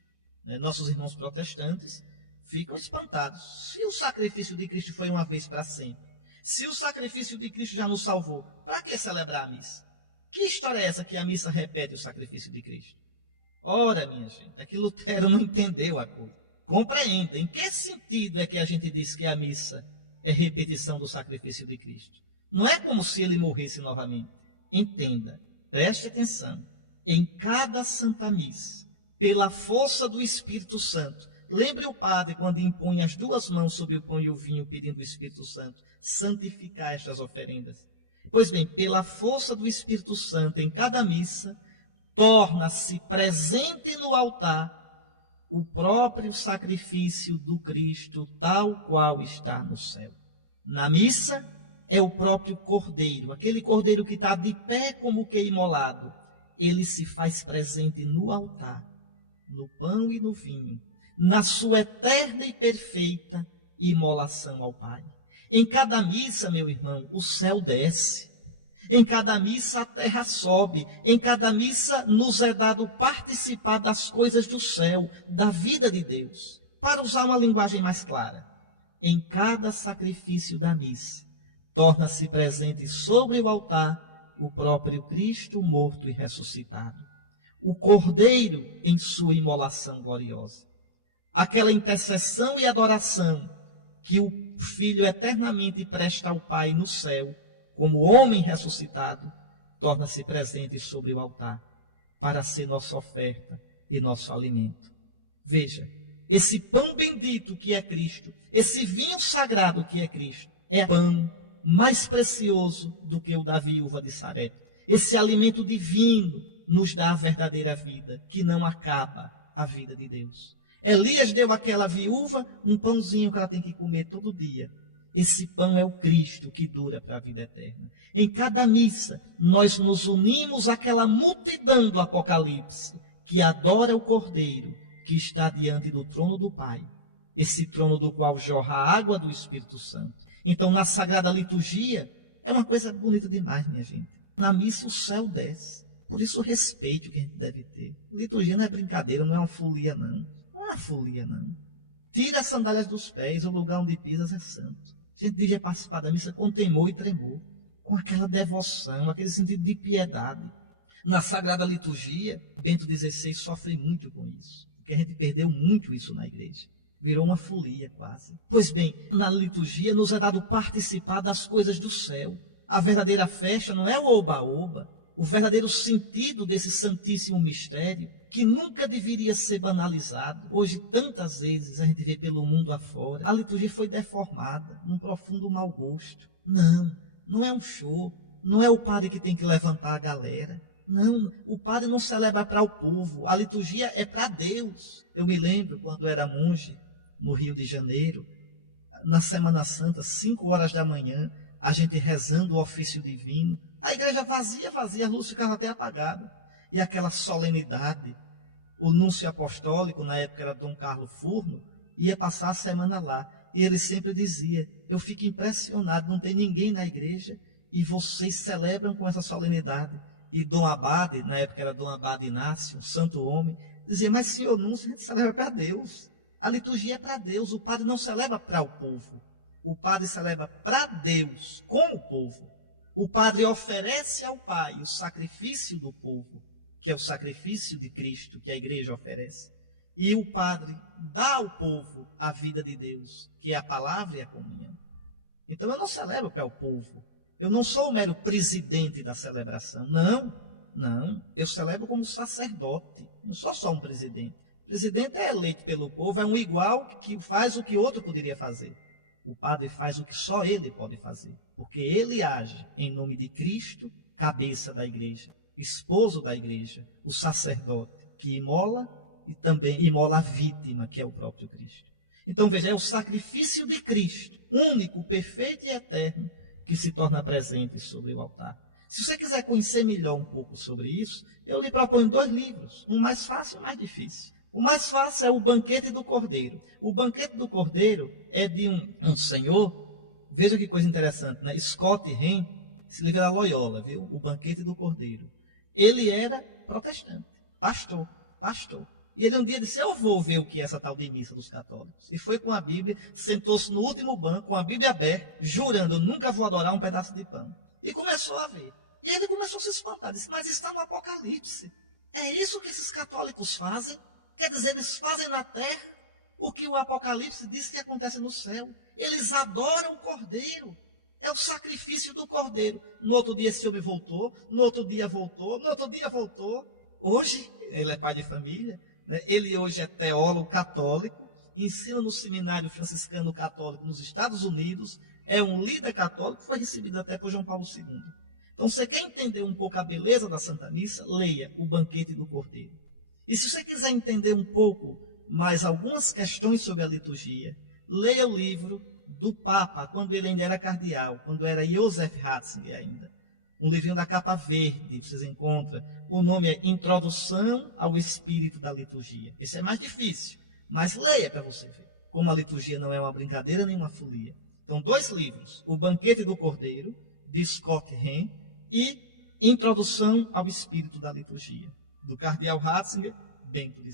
Nossos irmãos protestantes ficam espantados. Se o sacrifício de Cristo foi uma vez para sempre, se o sacrifício de Cristo já nos salvou, para que celebrar a missa? Que história é essa que a missa repete o sacrifício de Cristo? Ora, minha gente, é que Lutero não entendeu a coisa. Compreenda, em que sentido é que a gente diz que a missa é repetição do sacrifício de Cristo? Não é como se ele morresse novamente. Entenda, preste atenção. Em cada Santa Missa, pela força do Espírito Santo, lembre o padre quando impõe as duas mãos sobre o pão e o vinho, pedindo o Espírito Santo santificar estas oferendas. Pois bem, pela força do Espírito Santo, em cada missa, torna-se presente no altar o próprio sacrifício do Cristo, tal qual está no céu. Na missa é o próprio Cordeiro, aquele Cordeiro que está de pé como que imolado. Ele se faz presente no altar, no pão e no vinho, na sua eterna e perfeita imolação ao Pai. Em cada missa, meu irmão, o céu desce. Em cada missa a terra sobe. Em cada missa nos é dado participar das coisas do céu, da vida de Deus. Para usar uma linguagem mais clara, em cada sacrifício da missa, torna-se presente sobre o altar o próprio Cristo morto e ressuscitado. O Cordeiro em sua imolação gloriosa. Aquela intercessão e adoração que o Filho eternamente presta ao Pai no céu, como homem ressuscitado, torna-se presente sobre o altar, para ser nossa oferta e nosso alimento. Veja, esse pão bendito que é Cristo, esse vinho sagrado que é Cristo, é pão mais precioso do que o da viúva de Sarepta. Esse alimento divino nos dá a verdadeira vida, que não acaba, a vida de Deus. Elias deu àquela viúva um pãozinho que ela tem que comer todo dia. Esse pão é o Cristo que dura para a vida eterna. Em cada missa, nós nos unimos àquela multidão do Apocalipse, que adora o Cordeiro, que está diante do trono do Pai. Esse trono do qual jorra a água do Espírito Santo. Então, na Sagrada Liturgia, é uma coisa bonita demais, minha gente. Na missa, o céu desce. Por isso, o respeito que a gente deve ter. Liturgia não é brincadeira, não é uma folia, não. Não é uma folia, não. Tira as sandálias dos pés, o lugar onde pisas é santo. A gente devia participar da missa com temor e tremor, com aquela devoção, aquele sentido de piedade. Na Sagrada Liturgia, Bento XVI sofre muito com isso, porque a gente perdeu muito isso na igreja. Virou uma folia quase. Pois bem, na liturgia nos é dado participar das coisas do céu. A verdadeira festa não é o oba-oba, o verdadeiro sentido desse santíssimo mistério, que nunca deveria ser banalizado. Hoje, tantas vezes, a gente vê pelo mundo afora, a liturgia foi deformada, num profundo mau gosto. Não é um show, não é o padre que tem que levantar a galera. Não, o padre não celebra para o povo, a liturgia é para Deus. Eu me lembro, quando era monge, no Rio de Janeiro, na Semana Santa, 5 horas da manhã, a gente rezando o ofício divino, a igreja vazia, a luz ficava até apagada, e aquela solenidade. O núncio apostólico, na época era Dom Carlos Furno, ia passar a semana lá. E ele sempre dizia, eu fico impressionado, não tem ninguém na igreja e vocês celebram com essa solenidade. E Dom Abade, na época era Dom Abade Inácio, um santo homem, dizia, mas senhor núncio, a gente celebra para Deus. A liturgia é para Deus, o padre não celebra para o povo. O padre celebra para Deus, com o povo. O padre oferece ao Pai o sacrifício do povo, que é o sacrifício de Cristo que a igreja oferece. E o padre dá ao povo a vida de Deus, que é a palavra e a comunhão. Então eu não celebro para o povo. Eu não sou o mero presidente da celebração. Não. Eu celebro como sacerdote. Não sou só um presidente. O presidente é eleito pelo povo, é um igual que faz o que outro poderia fazer. O padre faz o que só ele pode fazer. Porque ele age em nome de Cristo, cabeça da igreja, esposo da igreja, o sacerdote que imola e também imola a vítima, que é o próprio Cristo. Então veja, é o sacrifício de Cristo, único, perfeito e eterno, que se torna presente sobre o altar. Se você quiser conhecer melhor um pouco sobre isso, eu lhe proponho 2 livros, um mais fácil e um mais difícil. O mais fácil é o Banquete do Cordeiro. O Banquete do Cordeiro é de um senhor, veja que coisa interessante, né? Scott Hahn, esse livro era Loyola, viu? O Banquete do Cordeiro. Ele era protestante, pastor. E ele um dia disse, eu vou ver o que é essa tal de missa dos católicos. E foi com a Bíblia, sentou-se no último banco, com a Bíblia aberta, jurando, eu nunca vou adorar um pedaço de pão. E começou a ver. E ele começou a se espantar, disse, mas está no Apocalipse. É isso que esses católicos fazem? Quer dizer, eles fazem na terra o que o Apocalipse diz que acontece no céu. Eles adoram o Cordeiro. É o sacrifício do Cordeiro. No outro dia esse homem voltou, no outro dia voltou. Hoje, ele é pai de família, né? Ele hoje é teólogo católico, ensina no seminário franciscano católico nos Estados Unidos, é um líder católico, foi recebido até por João Paulo II. Então, você quer entender um pouco a beleza da Santa Missa? Leia O Banquete do Cordeiro. E se você quiser entender um pouco mais algumas questões sobre a liturgia, leia o livro do Papa, quando ele ainda era cardeal, quando era Joseph Ratzinger ainda. Um livrinho da capa verde, vocês encontram. O nome é Introdução ao Espírito da Liturgia. Esse é mais difícil, mas leia para você ver como a liturgia não é uma brincadeira nem uma folia. Então, 2 livros, O Banquete do Cordeiro, de Scott Hahn, e Introdução ao Espírito da Liturgia, do cardeal Ratzinger, Bento de...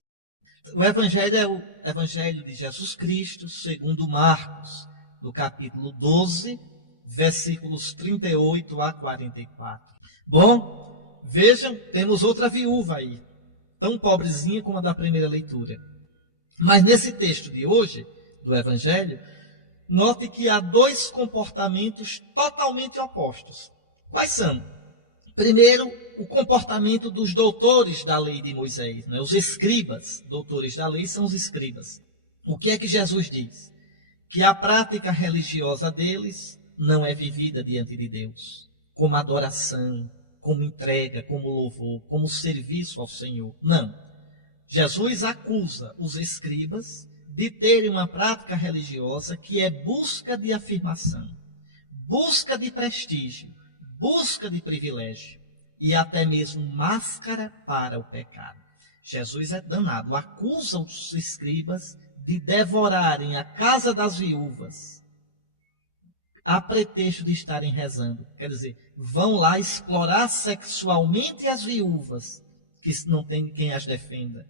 O Evangelho é o Evangelho de Jesus Cristo, segundo Marcos, no capítulo 12, versículos 38 a 44. Bom, vejam, temos outra viúva aí, tão pobrezinha como a da primeira leitura. Mas nesse texto de hoje, do Evangelho, note que há 2 comportamentos totalmente opostos. Quais são? Primeiro, o comportamento dos doutores da lei de Moisés, né? Os escribas, doutores da lei são os escribas. O que é que Jesus diz? Que a prática religiosa deles não é vivida diante de Deus, como adoração, como entrega, como louvor, como serviço ao Senhor. Não. Jesus acusa os escribas de terem uma prática religiosa que é busca de afirmação, busca de prestígio, busca de privilégio e até mesmo máscara para o pecado. Jesus é danado, acusa os escribas de devorarem a casa das viúvas a pretexto de estarem rezando. Quer dizer, vão lá explorar sexualmente as viúvas, que não tem quem as defenda,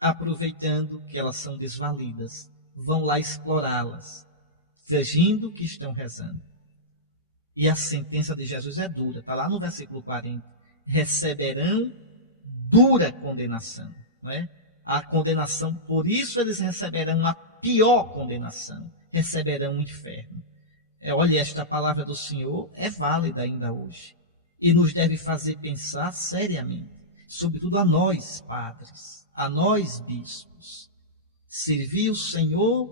aproveitando que elas são desvalidas. Vão lá explorá-las, fingindo que estão rezando. E a sentença de Jesus é dura, está lá no versículo 40. Receberão dura condenação. Não é? A condenação, por isso eles receberão a pior condenação. Receberão o inferno. Olha, esta palavra do Senhor é válida ainda hoje. E nos deve fazer pensar seriamente, sobretudo a nós, padres, a nós, bispos. Servir o Senhor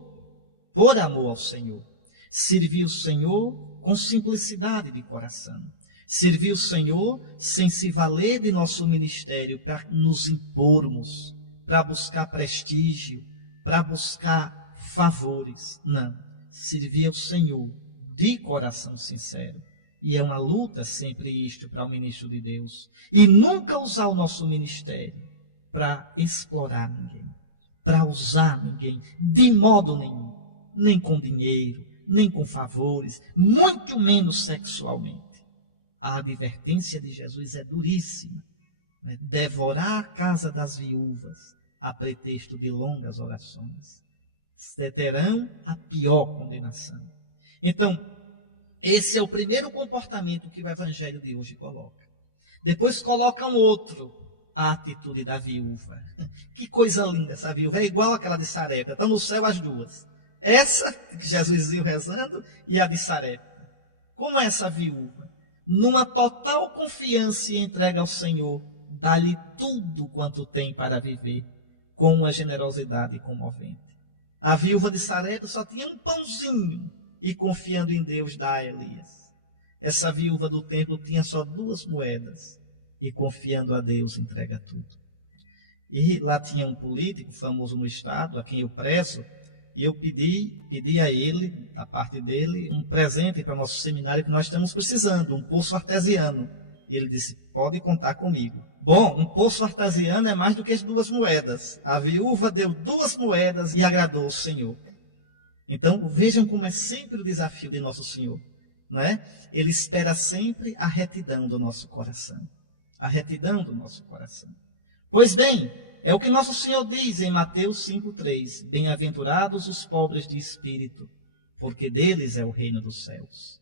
por amor ao Senhor. Servir o Senhor com simplicidade de coração. Servir o Senhor sem se valer de nosso ministério para nos impormos, para buscar prestígio, para buscar favores. Não. Servir ao Senhor de coração sincero. E é uma luta sempre isto para o ministro de Deus. E nunca usar o nosso ministério para explorar ninguém, para usar ninguém, de modo nenhum, nem com dinheiro, nem com favores, muito menos sexualmente. A advertência de Jesus é duríssima. Né? Devorar a casa das viúvas a pretexto de longas orações. Terão a pior condenação. Então, esse é o primeiro comportamento que o Evangelho de hoje coloca. Depois coloca um outro, a atitude da viúva. Que coisa linda essa viúva, é igual àquela de Sarepta, estão no céu as duas. Essa que Jesus viu rezando e a de Sarepta. Como é essa viúva? Numa total confiança e entrega ao Senhor, dá-lhe tudo quanto tem para viver, com uma generosidade comovente. A viúva de Sarepta só tinha um pãozinho e confiando em Deus dá a Elias. Essa viúva do templo tinha só 2 moedas e confiando a Deus entrega tudo. E lá tinha um político famoso no estado, a quem eu prezo, e eu pedi a ele, da parte dele, um presente para o nosso seminário que nós estamos precisando, um poço artesiano. E ele disse, pode contar comigo. Bom, um poço artesiano é mais do que as 2 moedas. A viúva deu 2 moedas e agradou o Senhor. Então, vejam como é sempre o desafio de nosso Senhor. Não é? Ele espera sempre a retidão do nosso coração. A retidão do nosso coração. Pois bem, é o que nosso Senhor diz em Mateus 5,3. Bem-aventurados os pobres de espírito, porque deles é o reino dos céus.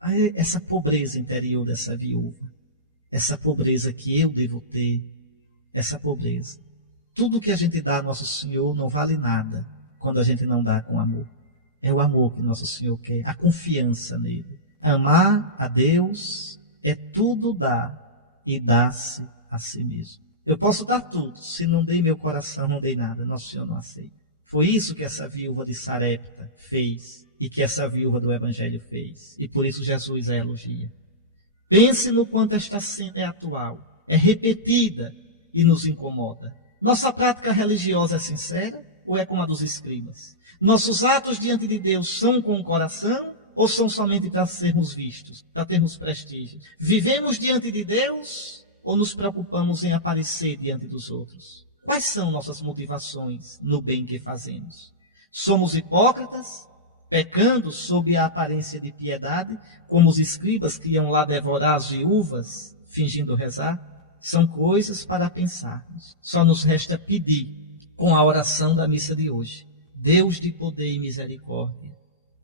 Aí, essa pobreza interior dessa viúva, essa pobreza que eu devo ter, essa pobreza. Tudo que a gente dá a nosso Senhor não vale nada quando a gente não dá com amor. É o amor que nosso Senhor quer, a confiança nele. Amar a Deus é tudo dar e dar-se a si mesmo. Eu posso dar tudo, se não dei meu coração, não dei nada, nosso Senhor não aceita. Foi isso que essa viúva de Sarepta fez e que essa viúva do Evangelho fez. E por isso Jesus a elogia. Pense no quanto esta cena é atual, é repetida e nos incomoda. Nossa prática religiosa é sincera ou é como a dos escribas? Nossos atos diante de Deus são com o coração ou são somente para sermos vistos, para termos prestígio? Vivemos diante de Deus ou nos preocupamos em aparecer diante dos outros? Quais são nossas motivações no bem que fazemos? Somos hipócritas, pecando sob a aparência de piedade, como os escribas que iam lá devorar as viúvas, fingindo rezar? São coisas para pensarmos. Só nos resta pedir, com a oração da missa de hoje: Deus de poder e misericórdia,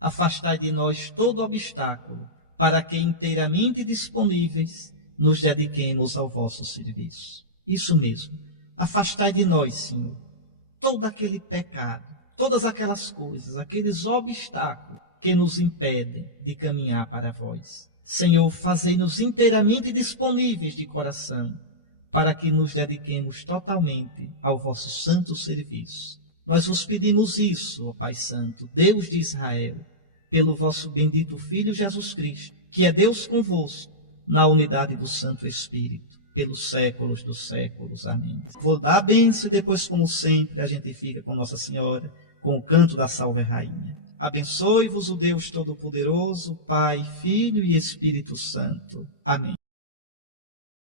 afastai de nós todo obstáculo, para que inteiramente disponíveis nos dediquemos ao vosso serviço. Isso mesmo, afastai de nós, Senhor, todo aquele pecado, todas aquelas coisas, aqueles obstáculos que nos impedem de caminhar para vós. Senhor, fazei-nos inteiramente disponíveis de coração, para que nos dediquemos totalmente ao vosso santo serviço. Nós vos pedimos isso, ó Pai Santo, Deus de Israel, pelo vosso bendito Filho Jesus Cristo, que é Deus convosco, na unidade do Santo Espírito, pelos séculos dos séculos. Amém. Vou dar a bênção e depois, como sempre, a gente fica com Nossa Senhora, com o canto da Salve Rainha. Abençoe-vos o Deus Todo-Poderoso, Pai, Filho e Espírito Santo. Amém.